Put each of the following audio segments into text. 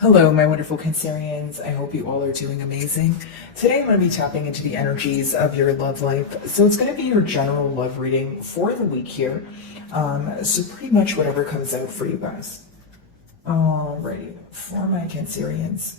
Hello, my wonderful Cancerians. I hope you all are doing amazing. Today I'm going to be tapping into the energies of your love life. So it's going to be your general love reading for the week here. So pretty much whatever comes out for you guys. Alrighty, for my Cancerians.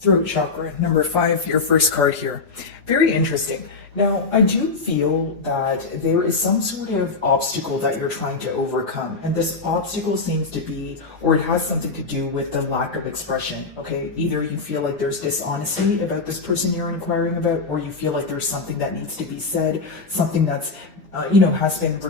Throat chakra, number 5, your first card here. Very interesting. Now, I do feel that there is some sort of obstacle that you're trying to overcome. And this obstacle seems to be, or it has something to do with the lack of expression, okay? Either you feel like there's dishonesty about this person you're inquiring about, or you feel like there's something that needs to be said, something that's, has been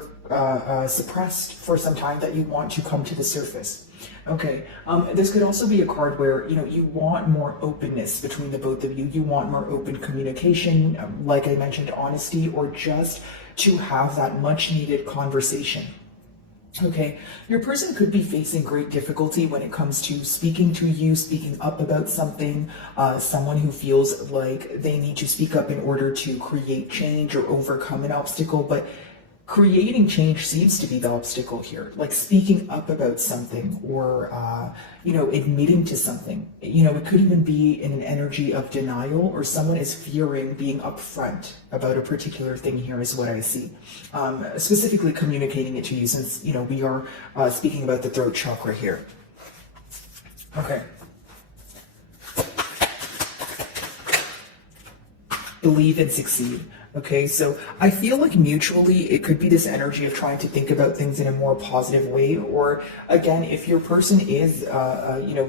suppressed for some time that you want to come to the surface. Okay, this could also be a card where, you want more openness between the both of you. You want more open communication, like I mentioned, honesty, or just to have that much needed conversation. Okay, your person could be facing great difficulty when it comes to speaking to you, speaking up about something, someone who feels like they need to speak up in order to create change or overcome an obstacle, but creating change seems to be the obstacle here, like speaking up about something or, admitting to something. It could even be in an energy of denial, or someone is fearing being upfront about a particular thing here is what I see. Specifically communicating it to you since, we are speaking about the throat chakra here. Okay. Believe and succeed. Okay, so I feel like mutually it could be this energy of trying to think about things in a more positive way, or again, if your person is,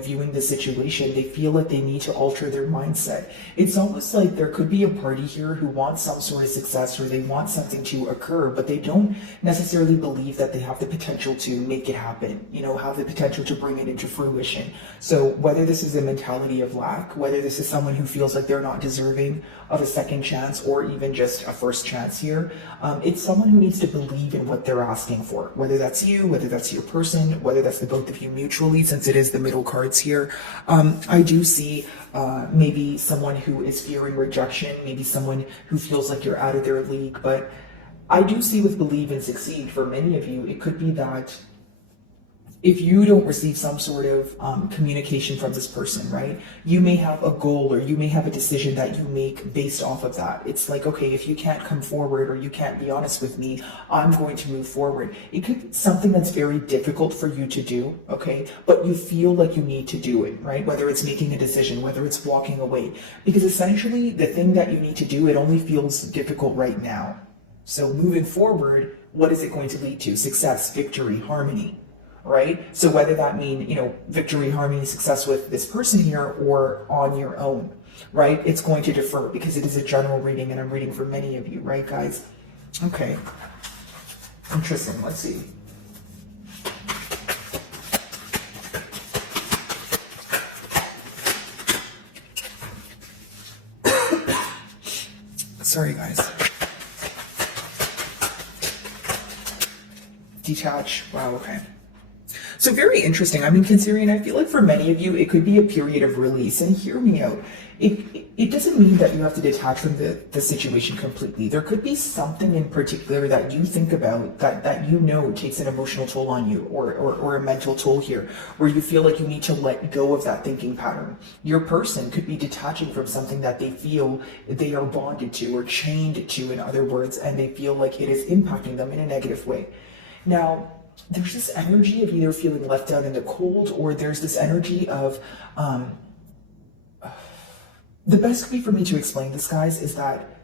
viewing the situation, they feel like they need to alter their mindset. It's almost like there could be a party here who wants some sort of success, or they want something to occur, but they don't necessarily believe that they have the potential to make it happen, have the potential to bring it into fruition. So whether this is a mentality of lack, whether this is someone who feels like they're not deserving of a second chance, or even just a first chance here, it's someone who needs to believe in what they're asking for, whether that's you, whether that's your person, whether that's the both of you mutually, since it is the middle cards here. I do see maybe someone who is fearing rejection, maybe someone who feels like you're out of their league, but I do see with believe and succeed, for many of you, it could be that if you don't receive some sort of communication from this person, right, you may have a goal, or you may have a decision that you make based off of that. It's like, okay, if you can't come forward, or you can't be honest with me, I'm going to move forward. It could be something that's very difficult for you to do, okay, but you feel like you need to do it, right? Whether it's making a decision, whether it's walking away, because essentially the thing that you need to do, it only feels difficult right now. So moving forward, what is it going to lead to? Success, victory, harmony. Right? So whether that mean, victory, harmony, success with this person here, or on your own, right? It's going to differ because it is a general reading, and I'm reading for many of you, right, guys? Okay. Interesting. Let's see. Sorry, guys. Detach. Wow, okay. So very interesting. I mean, Cancerian, I feel like for many of you, it could be a period of release. And hear me out. It doesn't mean that you have to detach from the situation completely. There could be something in particular that you think about that takes an emotional toll on you, or a mental toll here, where you feel like you need to let go of that thinking pattern. Your person could be detaching from something that they feel they are bonded to, or chained to, in other words, and they feel like it is impacting them in a negative way. Now, there's this energy of either feeling left out in the cold, or there's this energy of, the best way for me to explain this, guys, is that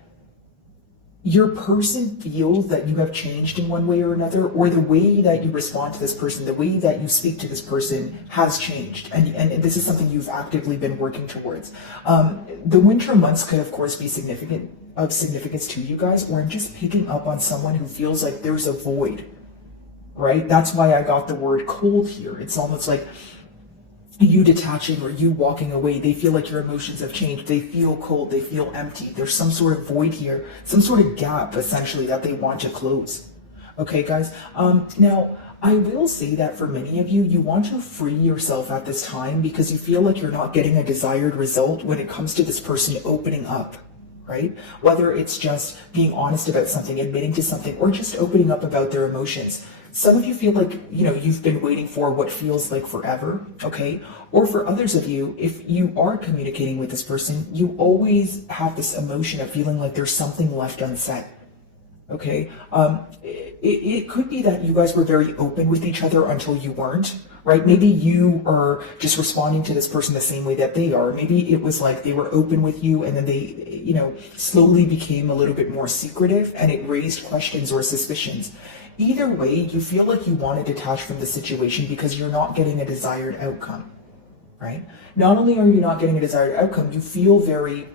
your person feels that you have changed in one way or another, or the way that you respond to this person, the way that you speak to this person has changed. And this is something you've actively been working towards. The winter months could, of course, be significance to you guys, or I'm just picking up on someone who feels like there's a void. Right? That's why I got the word cold here. It's almost like you detaching, or you walking away. They feel like your emotions have changed. They feel cold. They feel empty. There's some sort of void here, some sort of gap, essentially, that they want to close. Okay, guys? Now, I will say that for many of you, you want to free yourself at this time because you feel like you're not getting a desired result when it comes to this person opening up, right? Whether it's just being honest about something, admitting to something, or just opening up about their emotions. Some of you feel like, you've been waiting for what feels like forever, okay? Or for others of you, if you are communicating with this person, you always have this emotion of feeling like there's something left unsaid. Okay, it could be that you guys were very open with each other until you weren't, right? Maybe you are just responding to this person the same way that they are. Maybe it was like they were open with you and then they, slowly became a little bit more secretive and it raised questions or suspicions. Either way, you feel like you want to detach from the situation because you're not getting a desired outcome, right? Not only are you not getting a desired outcome, you feel very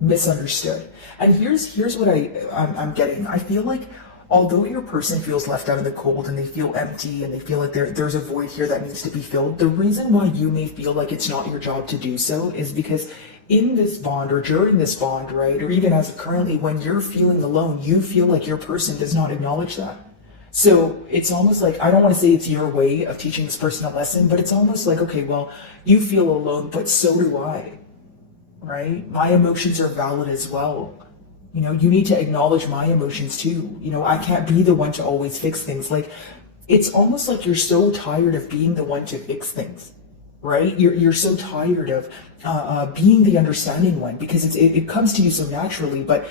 misunderstood. And here's what I'm getting. I feel like although your person feels left out in the cold and they feel empty and they feel like there's a void here that needs to be filled, the reason why you may feel like it's not your job to do so is because in this bond or during this bond, right, or even as currently when you're feeling alone, you feel like your person does not acknowledge that. So it's almost like, I don't want to say it's your way of teaching this person a lesson, but it's almost like, okay, well, you feel alone, but so do I. Right? My emotions are valid as well. You need to acknowledge my emotions too. I can't be the one to always fix things. Like, it's almost like you're so tired of being the one to fix things, right? You're so tired of being the understanding one because it comes to you so naturally. But,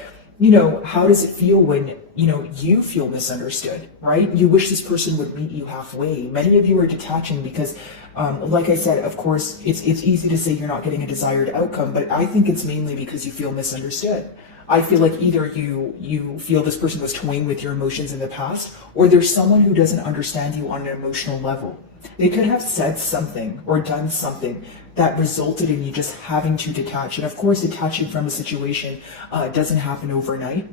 how does it feel when, you feel misunderstood, right? You wish this person would meet you halfway. Many of you are detaching because like I said, of course, it's easy to say you're not getting a desired outcome, but I think it's mainly because you feel misunderstood. I feel like either you feel this person was toying with your emotions in the past, or there's someone who doesn't understand you on an emotional level. They could have said something or done something that resulted in you just having to detach. And of course, detaching from a situation doesn't happen overnight.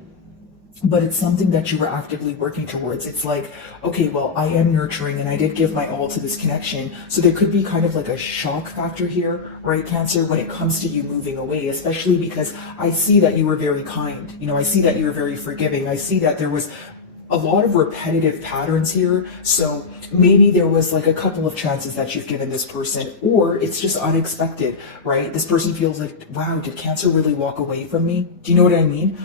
But it's something that you were actively working towards. It's like, okay, well, I am nurturing and I did give my all to this connection. So there could be kind of like a shock factor here, right, Cancer, when it comes to you moving away, especially because I see that you were very kind. I see that you were very forgiving. I see that there was a lot of repetitive patterns here. So maybe there was like a couple of chances that you've given this person, or it's just unexpected, right? This person feels like, wow, did Cancer really walk away from me? Do you know what I mean?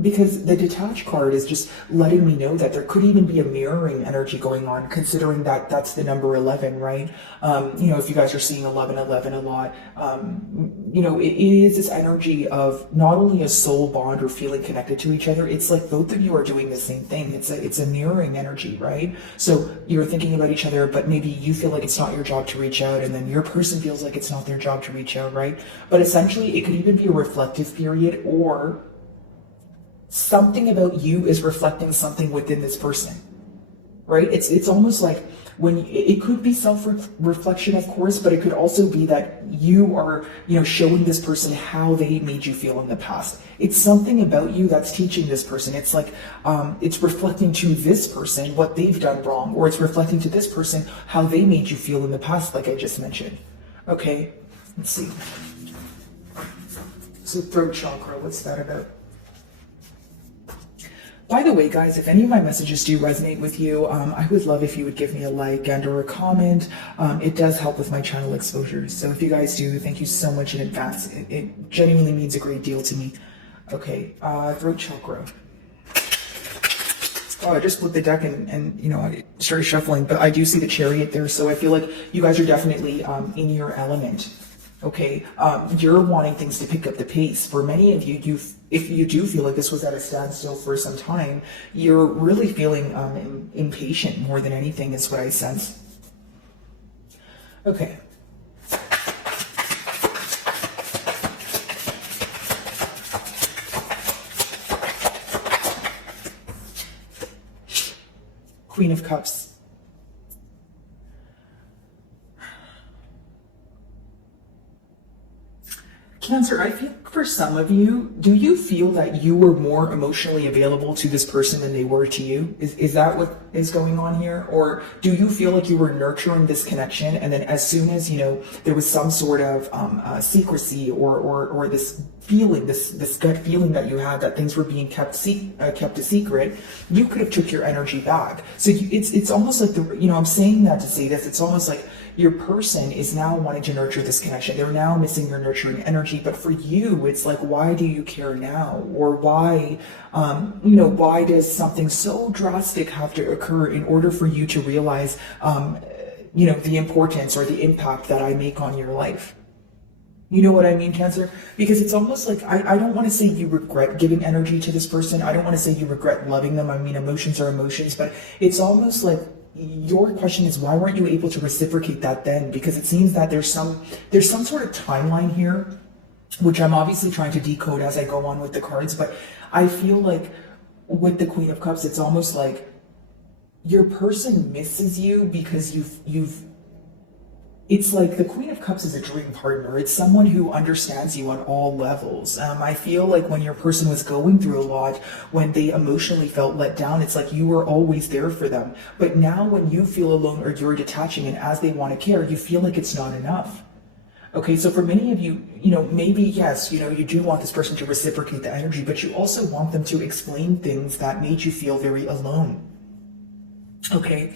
Because the detached card is just letting me know that there could even be a mirroring energy going on, considering that that's the number 11, right? If you guys are seeing 1111 a lot, it is this energy of not only a soul bond or feeling connected to each other, it's like both of you are doing the same thing. It's a mirroring energy, right? So you're thinking about each other, but maybe you feel like it's not your job to reach out, and then your person feels like it's not their job to reach out, right? But essentially, it could even be a reflective period, or something about you is reflecting something within this person, right? It's almost like when it could be self-reflection, of course, but it could also be that you are, showing this person how they made you feel in the past. It's something about you that's teaching this person. It's like, it's reflecting to this person what they've done wrong, or it's reflecting to this person how they made you feel in the past, like I just mentioned. Okay, let's see. So throat chakra, what's that about? By the way, guys, if any of my messages do resonate with you, I would love if you would give me a like and or a comment. It does help with my channel exposure. So if you guys do, thank you so much in advance. It genuinely means a great deal to me. Okay, throat chakra. Oh, I just split the deck and I started shuffling, but I do see the Chariot there, so I feel like you guys are definitely in your element. Okay, you're wanting things to pick up the pace. For many of you, if you do feel like this was at a standstill for some time, you're really feeling impatient more than anything, is what I sense. Okay. Queen of Cups. Cancer, I feel for some of you, do you feel that you were more emotionally available to this person than they were to you? Is that what is going on here? Or do you feel like you were nurturing this connection, and then as soon as, there was some sort of secrecy or this feeling, this gut feeling that you had that things were being kept a secret, you could have took your energy back. So it's almost like I'm saying that to say this, it's almost like your person is now wanting to nurture this connection. They're now missing your nurturing energy. But for you, it's like, why do you care now? Or why, why does something so drastic have to occur in order for you to realize, the importance or the impact that I make on your life? You know what I mean, Cancer? Because it's almost like, I don't want to say you regret giving energy to this person. I don't want to say you regret loving them. I mean, emotions are emotions, but it's almost like, your question is, why weren't you able to reciprocate that then? Because it seems that there's some sort of timeline here, which I'm obviously trying to decode as I go on with the cards. But I feel like with the Queen of Cups, it's almost like your person misses you because it's like the Queen of Cups is a dream partner. It's someone who understands you on all levels. I feel like when your person was going through a lot, when they emotionally felt let down, it's like you were always there for them. But now when you feel alone or you're detaching, and as they want to care, you feel like it's not enough. Okay, so for many of you, maybe, yes, you do want this person to reciprocate the energy, but you also want them to explain things that made you feel very alone. Okay,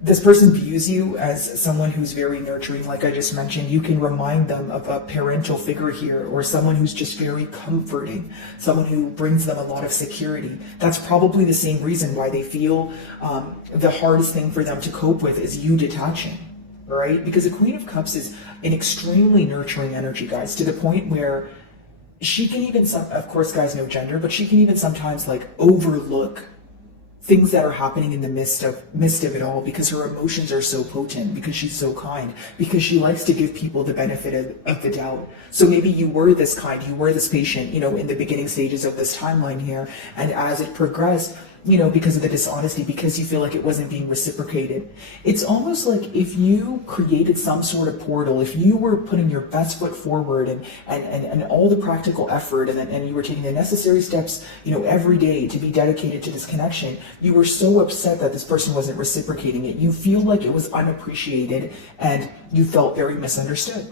this person views you as someone who's very nurturing, like I just mentioned. You can remind them of a parental figure here, or someone who's just very comforting, someone who brings them a lot of security. That's probably the same reason why they feel the hardest thing for them to cope with is you detaching, right? Because the Queen of Cups is an extremely nurturing energy, guys, to the point where she can even, of course, guys, no gender, but she can even sometimes like overlook things that are happening in the midst of it all, because her emotions are so potent, because she's so kind, because she likes to give people the benefit of the doubt. So maybe you were this kind, you were this patient, in the beginning stages of this timeline here, and as it progressed, because of the dishonesty, because you feel like it wasn't being reciprocated. It's almost like if you created some sort of portal, if you were putting your best foot forward and all the practical effort, and you were taking the necessary steps, every day to be dedicated to this connection, you were so upset that this person wasn't reciprocating it. You feel like it was unappreciated and you felt very misunderstood.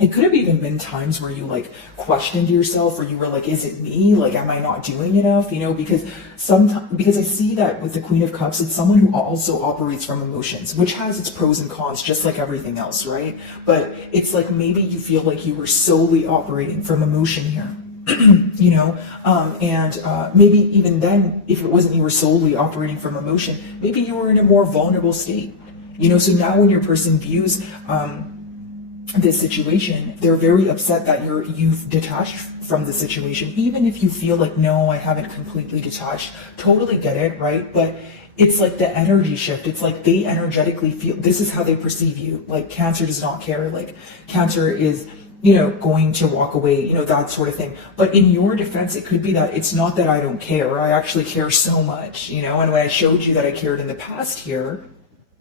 It could have even been times where you questioned yourself, or you were like, is it me? Am I not doing enough? Because I see that with the Queen of Cups, it's someone who also operates from emotions, which has its pros and cons, just like everything else, right? But it's like maybe you feel like you were solely operating from emotion here. Maybe even then, if it wasn't you were solely operating from emotion, maybe you were in a more vulnerable state. So now when your person views this situation, they're very upset that you've detached from the situation, even if you feel like, no, I haven't completely detached. Totally get it, right? But it's like the energy shift. It's like they energetically feel this is how they perceive you. Like Cancer does not care. Like Cancer is going to walk away, that sort of thing. But in your defense, it could be that it's not that I don't care. I actually care so much, and when I showed you that I cared in the past here,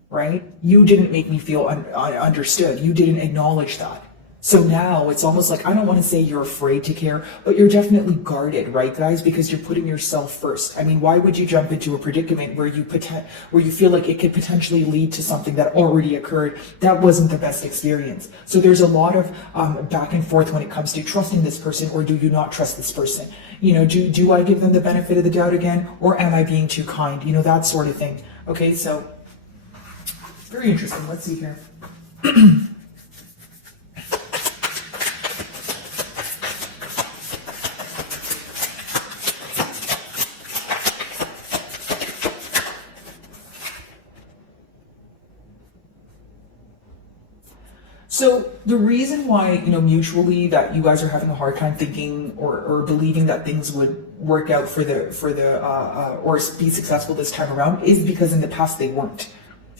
right? You didn't make me feel understood. You didn't acknowledge that. So now it's almost like, I don't want to say you're afraid to care, but you're definitely guarded, right, guys? Because you're putting yourself first. I mean, why would you jump into a predicament where you feel like it could potentially lead to something that already occurred? That wasn't the best experience. So there's a lot of back and forth when it comes to trusting this person, or do you not trust this person? Do I give them the benefit of the doubt again, or am I being too kind? That sort of thing. Okay, so very interesting. Let's see here. So the reason why, mutually that you guys are having a hard time thinking or believing that things would work out or be successful this time around is because in the past they weren't.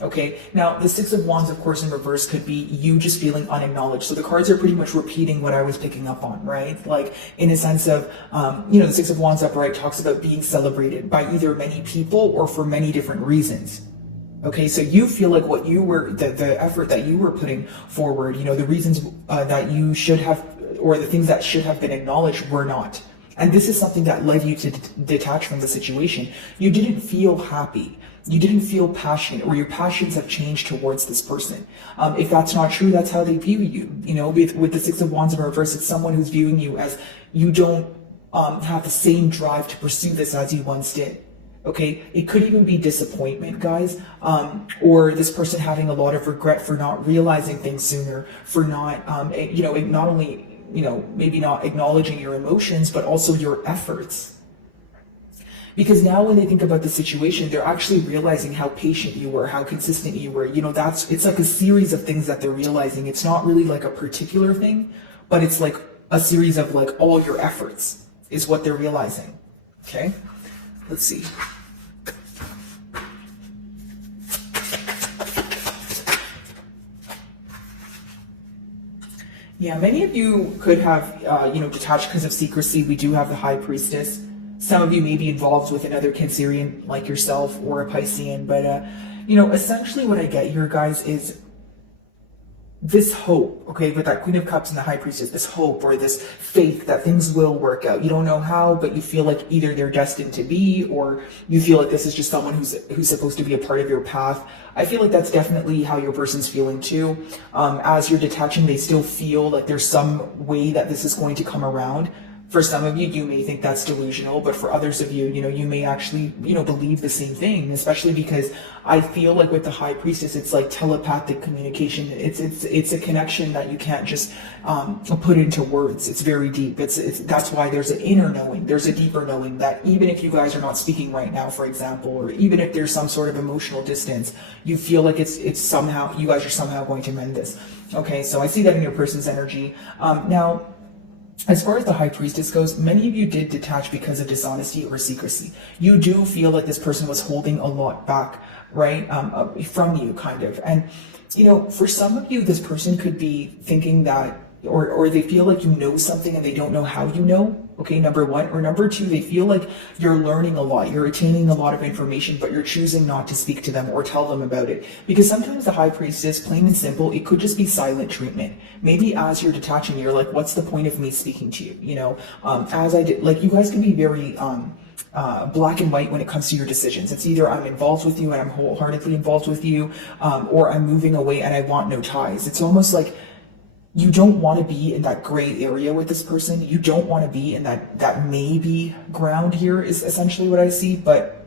Okay, now the Six of Wands, of course, in reverse could be you just feeling unacknowledged. So the cards are pretty much repeating what I was picking up on, right? Like in a sense of, the Six of Wands upright talks about being celebrated by either many people or for many different reasons. Okay, so you feel like what you were, the effort that you were putting forward, the reasons that you should have or the things that should have been acknowledged were not. And this is something that led you to detach from the situation. You didn't feel happy. You didn't feel passionate, or your passions have changed towards this person. If that's not true, that's how they view you. You know, with the Six of Wands in reverse, it's someone who's viewing you as you don't have the same drive to pursue this as you once did. Okay, it could even be disappointment, guys, or this person having a lot of regret for not realizing things sooner, for not, not only, maybe not acknowledging your emotions, but also your efforts. Because now when they think about the situation, they're actually realizing how patient you were, how consistent you were. It's like a series of things that they're realizing. It's not really like a particular thing, but it's like a series of like all your efforts is what they're realizing. Okay, let's see. Yeah, many of you could have, detached because of secrecy. We do have the High Priestess. Some of you may be involved with another Cancerian like yourself or a Piscean, but, essentially what I get here, guys, is this hope, okay, with that Queen of Cups and the High Priestess, this hope or this faith that things will work out. You don't know how, but you feel like either they're destined to be, or you feel like this is just someone who's supposed to be a part of your path. I feel like that's definitely how your person's feeling too. As you're detaching, they still feel like there's some way that this is going to come around. For some of you, you may think that's delusional, but for others of you, you may actually, believe the same thing, especially because I feel like with the High Priestess, it's like telepathic communication. It's a connection that you can't just put into words. It's very deep. That's why there's an inner knowing. There's a deeper knowing that even if you guys are not speaking right now, for example, or even if there's some sort of emotional distance, you feel like it's somehow, you guys are somehow going to mend this. Okay, so I see that in your person's energy. Now, as far as the High Priestess goes, many of you did detach because of dishonesty or secrecy. You do feel like this person was holding a lot back, right, from you, kind of. And, for some of you, this person could be thinking that, or they feel like you know something and they don't know how you know, okay, number one. Or number two, they feel like you're learning a lot, you're attaining a lot of information, but you're choosing not to speak to them or tell them about it. Because sometimes the High Priestess, plain and simple, it could just be silent treatment. Maybe as you're detaching, you're like, what's the point of me speaking to you? As I did, like, you guys can be very black and white when it comes to your decisions. It's either I'm involved with you and I'm wholeheartedly involved with you, or I'm moving away and I want no ties. It's almost like you don't want to be in that gray area with this person. You don't want to be in that maybe ground here is essentially what I see. But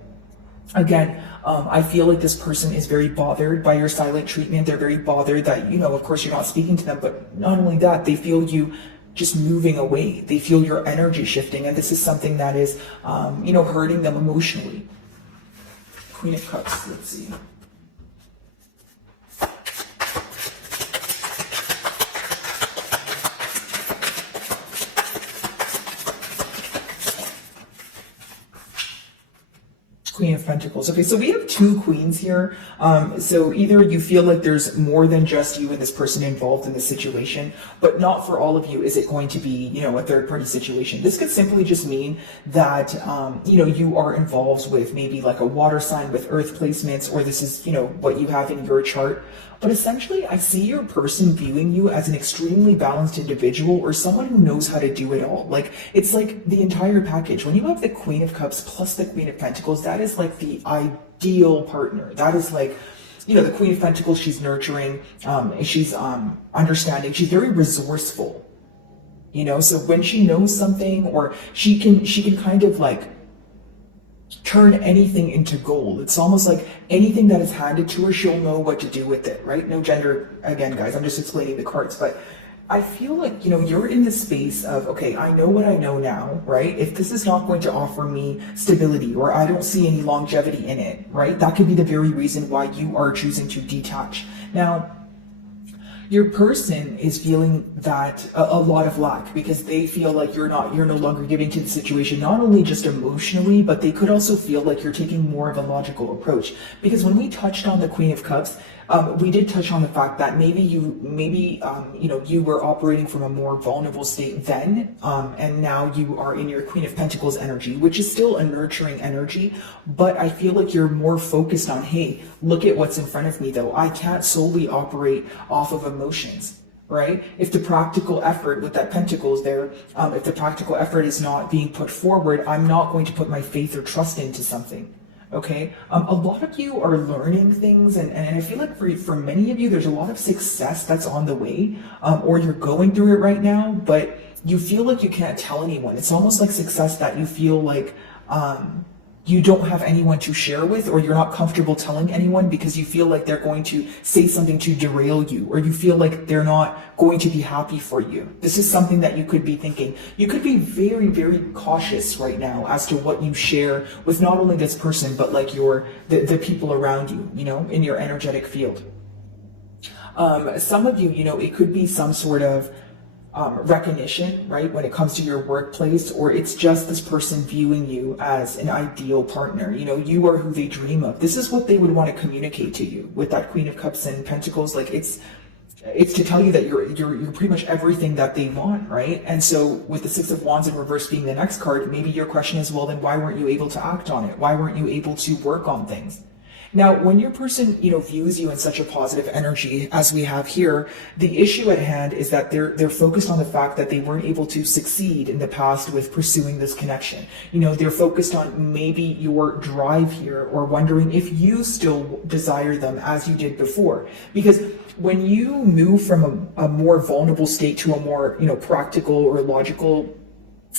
again, I feel like this person is very bothered by your silent treatment. They're very bothered that, of course you're not speaking to them, but not only that, they feel you just moving away. They feel your energy shifting, and this is something that is, hurting them emotionally. Queen of Cups, let's see. Queen of Pentacles. Okay, so we have two queens here. So either you feel like there's more than just you and this person involved in the situation, but not for all of you is it going to be, a third party situation. This could simply just mean that, you are involved with maybe like a water sign with earth placements, or this is, what you have in your chart. But essentially, I see your person viewing you as an extremely balanced individual, or someone who knows how to do it all. Like, it's like the entire package. When you have the Queen of Cups plus the Queen of Pentacles, that is like the ideal partner. That is like, the Queen of Pentacles, she's nurturing, she's understanding, she's very resourceful. So when she knows something, or she can kind of like turn anything into gold. It's almost like anything that is handed to her, she'll know what to do with it, right? No gender, again, guys, I'm just explaining the cards, but I feel like, you're in the space of, okay, I know what I know now, right? If this is not going to offer me stability, or I don't see any longevity in it, right? That could be the very reason why you are choosing to detach. Now, your person is feeling that a lot of lack, because they feel like you're no longer giving to the situation, not only just emotionally, but they could also feel like you're taking more of a logical approach. Because when we touched on the Queen of Cups, we did touch on the fact that maybe you were operating from a more vulnerable state then, and now you are in your Queen of Pentacles energy, which is still a nurturing energy, but I feel like you're more focused on, hey, look at what's in front of me though. I can't solely operate off of emotions. right? If the practical effort with that pentacles there, if the practical effort is not being put forward, I'm not going to put my faith or trust into something. Okay, a lot of you are learning things, and I feel like for many of you, there's a lot of success that's on the way, or you're going through it right now, but you feel like you can't tell anyone. It's almost like success that you feel like you don't have anyone to share with, or you're not comfortable telling anyone because you feel like they're going to say something to derail you, or you feel like they're not going to be happy for you. This is something that you could be thinking. You could be very, very cautious right now as to what you share with not only this person, but like the people around you, you know, in your energetic field. Some of you, you know, it could be some sort of recognition, right, when it comes to your workplace, or it's just this person viewing you as an ideal partner. You know, you are who they dream of. This is what they would want to communicate to you with that Queen of Cups and Pentacles. Like it's to tell you that you're pretty much everything that they want, right? And so with the Six of Wands in reverse being the next card, maybe your question is, well, then why weren't you able to act on it? Why weren't you able to work on things? Now, when your person, you know, views you in such a positive energy as we have here, the issue at hand is that they're focused on the fact that they weren't able to succeed in the past with pursuing this connection. You know, they're focused on maybe your drive here, or wondering if you still desire them as you did before. Because when you move from a more vulnerable state to a more, you know, practical or logical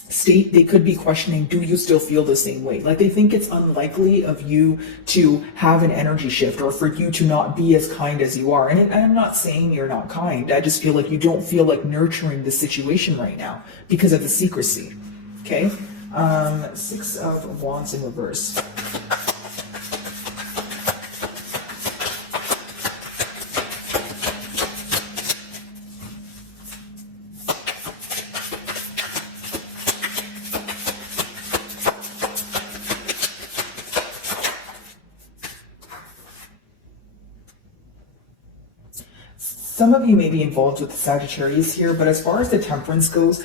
state, they could be questioning, do you still feel the same way? Like they think it's unlikely of you to have an energy shift, or for you to not be as kind as you are. And I'm not saying you're not kind. I just feel like you don't feel like nurturing the situation right now because of the secrecy. Okay. Six of Wands in reverse. Some of you may be involved with the Sagittarius here, but as far as the Temperance goes,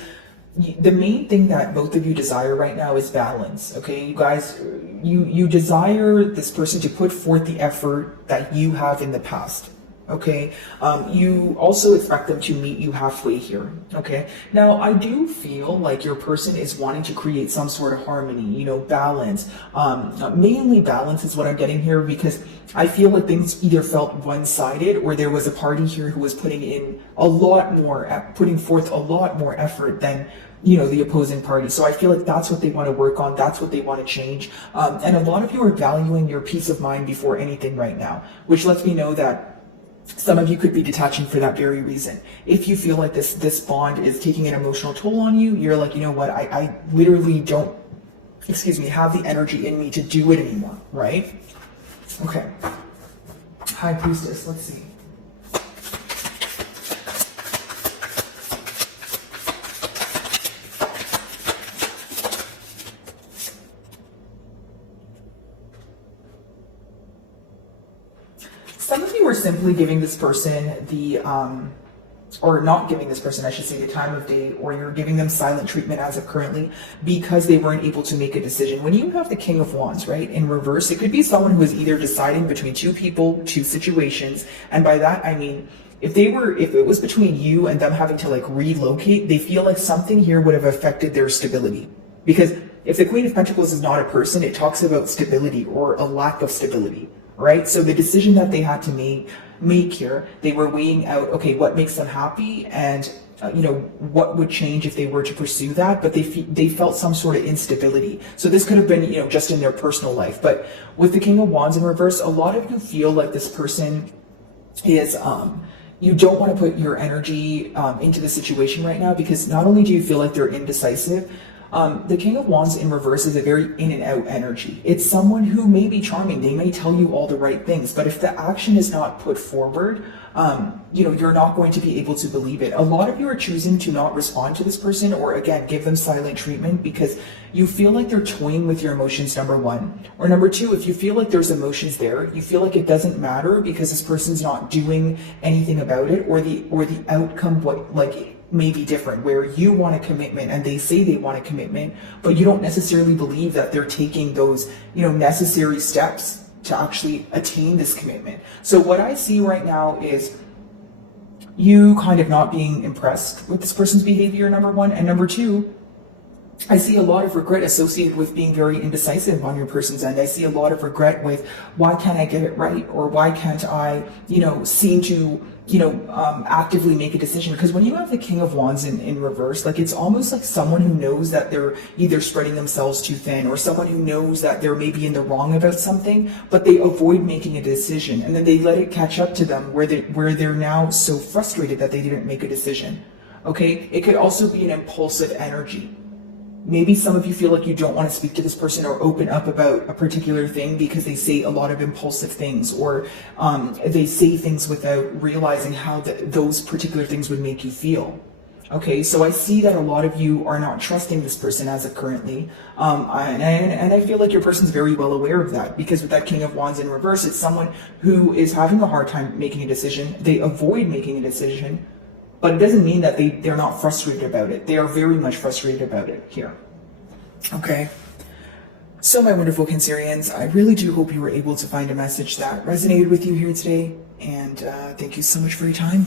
the main thing that both of you desire right now is balance. Okay, you guys, you desire this person to put forth the effort that you have in the past. Okay, you also expect them to meet you halfway here. Okay, now I do feel like your person is wanting to create some sort of harmony, you know, balance. Mainly balance is what I'm getting here, because I feel like things either felt one-sided, or there was a party here who was putting forth a lot more effort than, you know, the opposing party. So I feel like that's what they want to work on. That's what they want to change. And a lot of you are valuing your peace of mind before anything right now, which lets me know that some of you could be detaching for that very reason. If you feel like this bond is taking an emotional toll on you, you're like, you know what, I literally don't, have the energy in me to do it anymore, right? Okay. High Priestess, let's see. Some of you are simply giving this person or not giving this person, I should say, the time of day, or you're giving them silent treatment as of currently because they weren't able to make a decision. When you have the King of Wands, right, in reverse, it could be someone who is either deciding between two people, two situations, and by that I mean, if it was between you and them having to like relocate, they feel like something here would have affected their stability. Because if the Queen of Pentacles is not a person, it talks about stability or a lack of stability. Right? So the decision that they had to make here, they were weighing out, okay, what makes them happy, and you know, what would change if they were to pursue that, but they felt some sort of instability. So this could have been, you know, just in their personal life. But with the King of Wands in reverse, a lot of you feel like this person is you don't want to put your energy into the situation right now, because not only do you feel like they're indecisive, the King of Wands in reverse is a very in and out energy. It's someone who may be charming. They may tell you all the right things, but if the action is not put forward, you know, you're not going to be able to believe it. A lot of you are choosing to not respond to this person, or again, give them silent treatment, because you feel like they're toying with your emotions, number one. Or number two, if you feel like there's emotions there, you feel like it doesn't matter because this person's not doing anything about it, or the outcome, may be different, where you want a commitment and they say they want a commitment, but you don't necessarily believe that they're taking those, you know, necessary steps to actually attain this commitment. So what I see right now is you kind of not being impressed with this person's behavior, number one. And number two, I see a lot of regret associated with being very indecisive on your person's end. I see a lot of regret with, why can't I get it right? Or why can't I, seem to, actively make a decision? Because when you have the King of Wands in reverse, like, it's almost like someone who knows that they're either spreading themselves too thin, or someone who knows that they're maybe in the wrong about something, but they avoid making a decision. And then they let it catch up to them where they're now so frustrated that they didn't make a decision. Okay? It could also be an impulsive energy. Maybe some of you feel like you don't want to speak to this person or open up about a particular thing because they say a lot of impulsive things, or they say things without realizing how those particular things would make you feel. Okay, so I see that a lot of you are not trusting this person as of currently, and I feel like your person's very well aware of that, because with that King of Wands in reverse, it's someone who is having a hard time making a decision. They avoid making a decision, but it doesn't mean that they're not frustrated about it. They are very much frustrated about it here. Okay. So my wonderful Cancerians, I really do hope you were able to find a message that resonated with you here today. And thank you so much for your time.